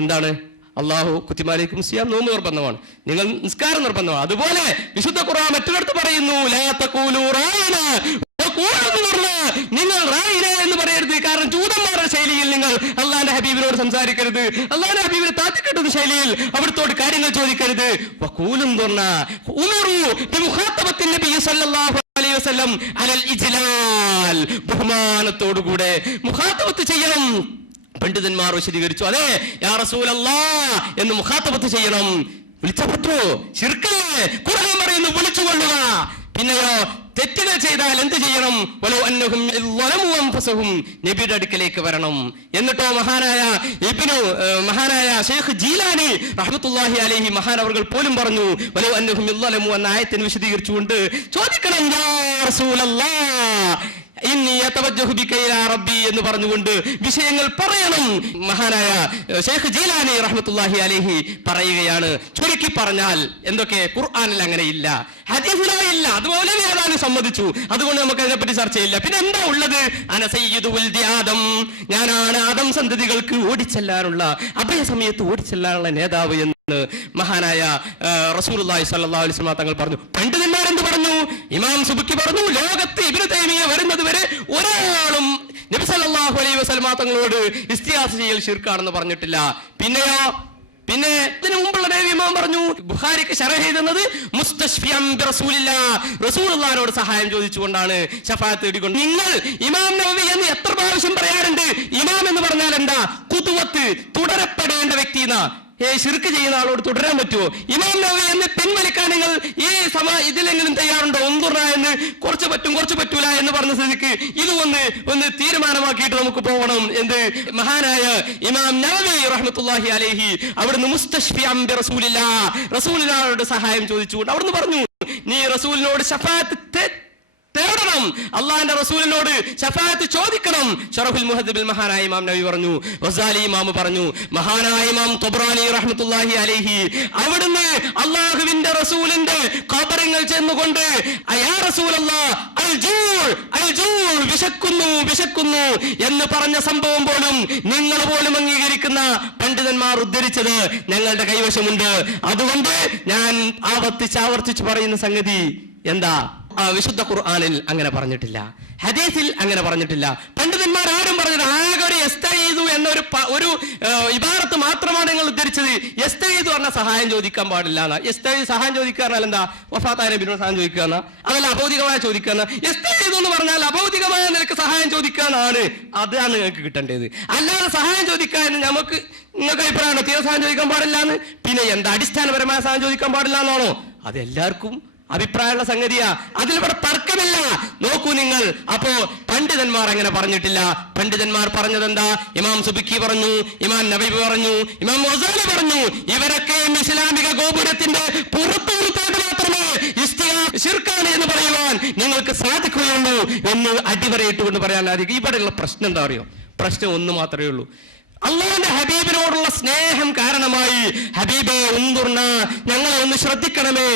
എന്താണ്? അല്ലാഹു കുത്തിബ സിയാം, നോമ്പ് നിർബന്ധമാണ്, നിങ്ങൾ നിസ്കാരം നിർബന്ധമാണ്. അതുപോലെ വിശുദ്ധ ഖുർആൻ മറ്റൊരിടത്ത് പറയുന്നു, ലാ തഖൂലു റായിന നിങ്ങൾ റായിന എന്ന് പറയരുത്. കാരണം ജൂതന്മാരുടെ ശൈലിയിൽ നിങ്ങൾ അള്ളാന്റെ ഹബീബിനോട് സംസാരിക്കരുത്, അള്ളാന്റെ ഹബീബിനെ താത്തിക്കെട്ടുന്ന ശൈലിയിൽ അവിടുത്തോട് കാര്യങ്ങൾ ചോദിക്കരുത്. വഖൂലും ബഹുമാനത്തോടുകൂടെ മുഖാത്തബത്ത് ചെയ്യണം. പണ്ഡിതന്മാർ വിശദീകരിച്ചു, അതെ യാ റസൂലല്ലാഹ് എന്ന് മുഖാത്തബത്ത് ചെയ്യണം. വിളിച്ചാൽ പറ്റുമോ? ശിർക്കല്ലേ? ഖുർആൻ പറയുന്നു വിളിച്ചുകൊള്ളുക. പിന്നെയോ തെറ്റുകൾ ചെയ്താൽ എന്ത് ചെയ്യണം? നബിയുടെ അടുക്കലേക്ക് വരണം. എന്നിട്ടോ മഹാനായ ശൈഖ് ജീലാനി റഹ്മത്തുള്ളാഹി അലൈഹി മഹാനവർകൾ പോലും പറഞ്ഞു, വലൗ അന്നഹും യളമു എന്ന ആയത്തിനെ വിശദീകരിച്ചുകൊണ്ട് ചോദിക്കണം, യാ റസൂലല്ലാഹ് ഇന്നി യതവജ്ജഹു ബിക ഇലാ റബ്ബി എന്ന് പറഞ്ഞുകൊണ്ട് വിഷയങ്ങൾ പറയണം. മഹാനായ ശൈഖ് ജീലാനി റഹ്മത്തുള്ളാഹി അലൈഹി പറയുകയാണ്, ചുരുക്കി പറഞ്ഞാൽ എന്തൊക്കെ? ഖുർആനിൽ അങ്ങനെ ഇല്ല, ഹദീസിലില്ല, അതുപോലെ ഏതാനും സമ്മതിച്ചു. അതുകൊണ്ട് നമുക്ക് അതിനെപ്പറ്റി ചർച്ചയില്ല. പിന്നെ എന്താ ഉള്ളത്? അന സയ്യിദു വൽദി ആദം, ഞാനാണ് ആദം സന്തതികൾക്ക് ഓടിച്ചെല്ലാനുള്ള, അഭയ സമയത്ത് ഓടിച്ചെല്ലാനുള്ള നേതാവ് എന്ന് മഹാനായ റസൂലുള്ളാഹി സ്വല്ലല്ലാഹു അലൈഹി വസല്ലം തങ്ങൾ പറഞ്ഞു. പണ്ഡിതന്മാരെന്ത് പറഞ്ഞു? ഇമാം സുബക്കി പറഞ്ഞു, ലോകത്ത് ഇബ്നു തൈമിയ്യ വരുന്നത് വരെ ഒരാളും നബി സല്ലല്ലാഹു അലൈഹി വസല്ലം തങ്ങളോട് ഇസ്തിഗാസ ചെയ്യൽ ശിർക്കാണെന്ന് പറഞ്ഞിട്ടില്ല. പിന്നെ ഇതിനു മുമ്പുള്ള ഇമാം പറഞ്ഞു, ബുഖാരിക്ക് ശറഹ് എഴുതുന്നത് മുസ്തശ്ഫിയൻ ബിറസൂലില്ലാഹ്, റസൂലുള്ളാഹിനോട് സഹായം ചോദിച്ചുകൊണ്ടാണ്, ശഫാഅത്ത് തേടിക്കൊണ്ട്. നിങ്ങൾ ഇമാം നവവി എന്ന് എത്ര പ്രാവശ്യം പറയാറുണ്ട്? ഇമാം എന്ന് പറഞ്ഞാൽ എന്താ? ഖുദ്വത്ത്, തുടരപ്പെടേണ്ട വ്യക്തി എന്നാ. ശിർക്ക് ചെയ്യുന്ന ആളോട് തുടരാൻ പറ്റുമോ? ഇമാം നവവി എന്ന് പിൻവലിക്കാൻ നിങ്ങൾ ഇതിലെങ്കിലും തയ്യാറുണ്ടോ? ഒന്നുറ എന്ന് കുറച്ച് പറ്റും കുറച്ച് പറ്റൂല എന്ന് പറഞ്ഞ സ്ഥിതിക്ക് ഇത് ഒന്ന് തീരുമാനമാക്കിയിട്ട് നമുക്ക് പോകണം. എന്ത്? മഹാനായ ഇമാം നവവി റഹ്മത്തുള്ളാഹി അലൈഹി അവിടുന്ന് മുസ്തശ്ഫിയൻ ബിറസൂലില്ലാഹ്, റസൂലിനോട് സഹായം ചോദിച്ചുകൊണ്ട് അവിടുന്ന് പറഞ്ഞു, നീ റസൂലിനോട് ശഫാഅത്ത് തേടണം, അള്ളാഹിന്റെ റസൂലിനോട് ശഫാഅത്ത് ചോദിക്കണം. ശറഫുൽ മുഹദ്ദിബിൽ മഹാനായ ഇമാം നവവി പറഞ്ഞു. ഗസാലി ഇമാം പറഞ്ഞു, മഹാനായ ഇമാം ത്വബ്രാനി റഹ്മത്തുള്ളാഹി അലൈഹി അവിടുന്ന് അള്ളാഹുവിന്റെ റസൂലിന്റെ ഖബറിൽ ചെന്നുകൊണ്ട് യാ റസൂലല്ലാഹ് അൽ ജൂൾ വിശക്കുന്നു എന്ന് പറഞ്ഞ സംഭവം പോലും നിങ്ങൾ പോലും അംഗീകരിക്കുന്ന പണ്ഡിതന്മാർ ഉദ്ധരിച്ചത് ഞങ്ങളുടെ കൈവശമുണ്ട്. അതുകൊണ്ട് ഞാൻ ആവർത്തിച്ച് പറയുന്ന സംഗതി എന്താ? വിശുദ്ധ ഖുർആനിൽ അങ്ങനെ പറഞ്ഞിട്ടില്ല, ഹദീസിൽ അങ്ങനെ പറഞ്ഞിട്ടില്ല. പണ്ഡിതന്മാർ ആരും പറഞ്ഞത് ആകെ ഒരു യസ്തഈദു എന്നൊരു ഇബാറത്ത് മാത്രമാണ് നിങ്ങൾ ഉദ്ധരിച്ചത്. യസ്തഈദു പറഞ്ഞ സഹായം ചോദിക്കാൻ പാടില്ല എന്നാ. യസ്തഈദ് സഹായം ചോദിക്കാറിനാൽ എന്താ? വഫാത്തായ നബിയോട് സഹായം ചോദിക്കാന്ന, അതല്ല അഭൗതികമായ ചോദിക്കാന്ന. യസ്തഈദു എന്ന് പറഞ്ഞാൽ അഭൗതികമായ നിലക്ക് സഹായം ചോദിക്കാനാണ്, അതാണ് നിങ്ങൾക്ക് കിട്ടേണ്ടത്. അല്ലാതെ സഹായം ചോദിക്കാൻ നിങ്ങൾക്ക് അഭിപ്രായമാണോ തീരെ സഹായം ചോദിക്കാൻ പാടില്ല എന്ന്? പിന്നെ എന്താ അടിസ്ഥാനപരമായ സഹായം ചോദിക്കാൻ പാടില്ല എന്നാണോ? അത് എല്ലാവർക്കും അഭിപ്രായമുള്ള സംഗതിയാ, അതിലിവിടെ തർക്കമില്ല. നോക്കൂ നിങ്ങൾ. അപ്പോ പണ്ഡിതന്മാർ അങ്ങനെ പറഞ്ഞിട്ടില്ല. പണ്ഡിതന്മാർ പറഞ്ഞത് എന്താ? ഇമാം സുബക്കി പറഞ്ഞു, ഇമാം നവവി പറഞ്ഞു, ഇമാം ഗസാലി പറഞ്ഞു, ഇവരൊക്കെ ഇസ്ലാമിക ഗോപുരത്തിന്റെ പുറത്തുനിന്ന് മാത്രമേ ശിർക്കാണ് എന്ന് പറയുവാൻ നിങ്ങൾക്ക് സാധിക്കുകയുള്ളൂ എന്ന് അടിവരയിട്ടുകൊണ്ട് പറയാൻ സാധിക്കും. ഇവിടെയുള്ള പ്രശ്നം എന്താ അറിയോ? പ്രശ്നം ഒന്ന് മാത്രമേ ഉള്ളൂ. അള്ളാഹുവിന്റെ ഹബീബിനോടുള്ള സ്നേഹം കാരണമായി ഹബീബേ ഉന്ദുർന, ഞങ്ങളെ ഒന്ന് ശ്രദ്ധിക്കണമേ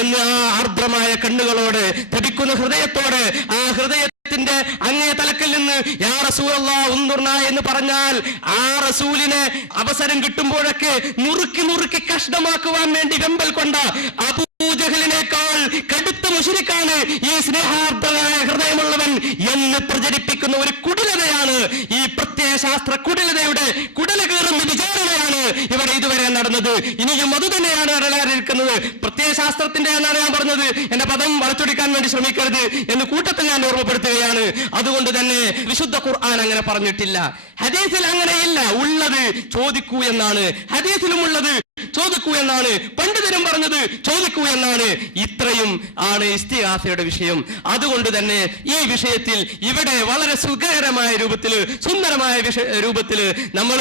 എന്ന് ആ ആർദ്രമായ കണ്ണുകളോട്, തടിക്കുന്ന ഹൃദയത്തോട്, ആ ഹൃദയത്തിന്റെ അങ്ങേ തലക്കിൽ നിന്ന് യാ റസൂലല്ലാഹ് ഉന്ദുർന എന്ന് പറഞ്ഞാൽ ആ റസൂലിനെ അവസരം കിട്ടുമ്പോഴൊക്കെ നുറുക്കി കഷ്ണമാക്കുവാൻ വേണ്ടി വെമ്പൽ കൊണ്ട അബൂജഹലിനേക്കാൾ കടുത്ത മുശ്രിക്കാണ് ഈ സ്നേഹാർദ്രമായ ഹൃദയമുള്ളവൻ എന്ന് പ്രചരിപ്പിക്കുന്ന ഒരു കുടിലതയാണ്, ഈ പ്രത്യയശാസ്ത്ര കുടിലതയുടെ കുടല കയറുന്ന വിചാരണയാണ് ഇവിടെ ഇതുവരെ നടന്നത്. ഇനിയും അത് തന്നെയാണ് നടക്കാനിരിക്കുന്നത്. പ്രത്യയശാസ്ത്രത്തിന്റെ എന്നാണ് ഞാൻ പറഞ്ഞത്. എന്റെ പദം വളച്ചൊടിക്കാൻ വേണ്ടി ശ്രമിക്കരുത് എന്ന് കൂട്ടത്തിൽ ഞാൻ ഓർമ്മപ്പെടുത്തുകയാണ്. അതുകൊണ്ട് തന്നെ വിശുദ്ധ ഖുർആൻ അങ്ങനെ പറഞ്ഞിട്ടില്ല, ഹദീസിൽ അങ്ങനെയില്ല. ഉള്ളത് ചോദിക്കൂ എന്നാണ്, ഹദീസിലും ഉള്ളത് ചോദിക്കൂ എന്നാണ്, പണ്ഡിതരും പറഞ്ഞത് ചോദിക്കൂ എന്നാണ്. ഇത്രയും ആണ് ഇസ്തിഗാസയുടെ വിഷയം. അതുകൊണ്ട് തന്നെ ഈ വിഷയത്തിൽ ഇവിടെ വളരെ സുഖകരമായ രൂപത്തിൽ, സുന്ദരമായ രൂപത്തിൽ നമ്മൾ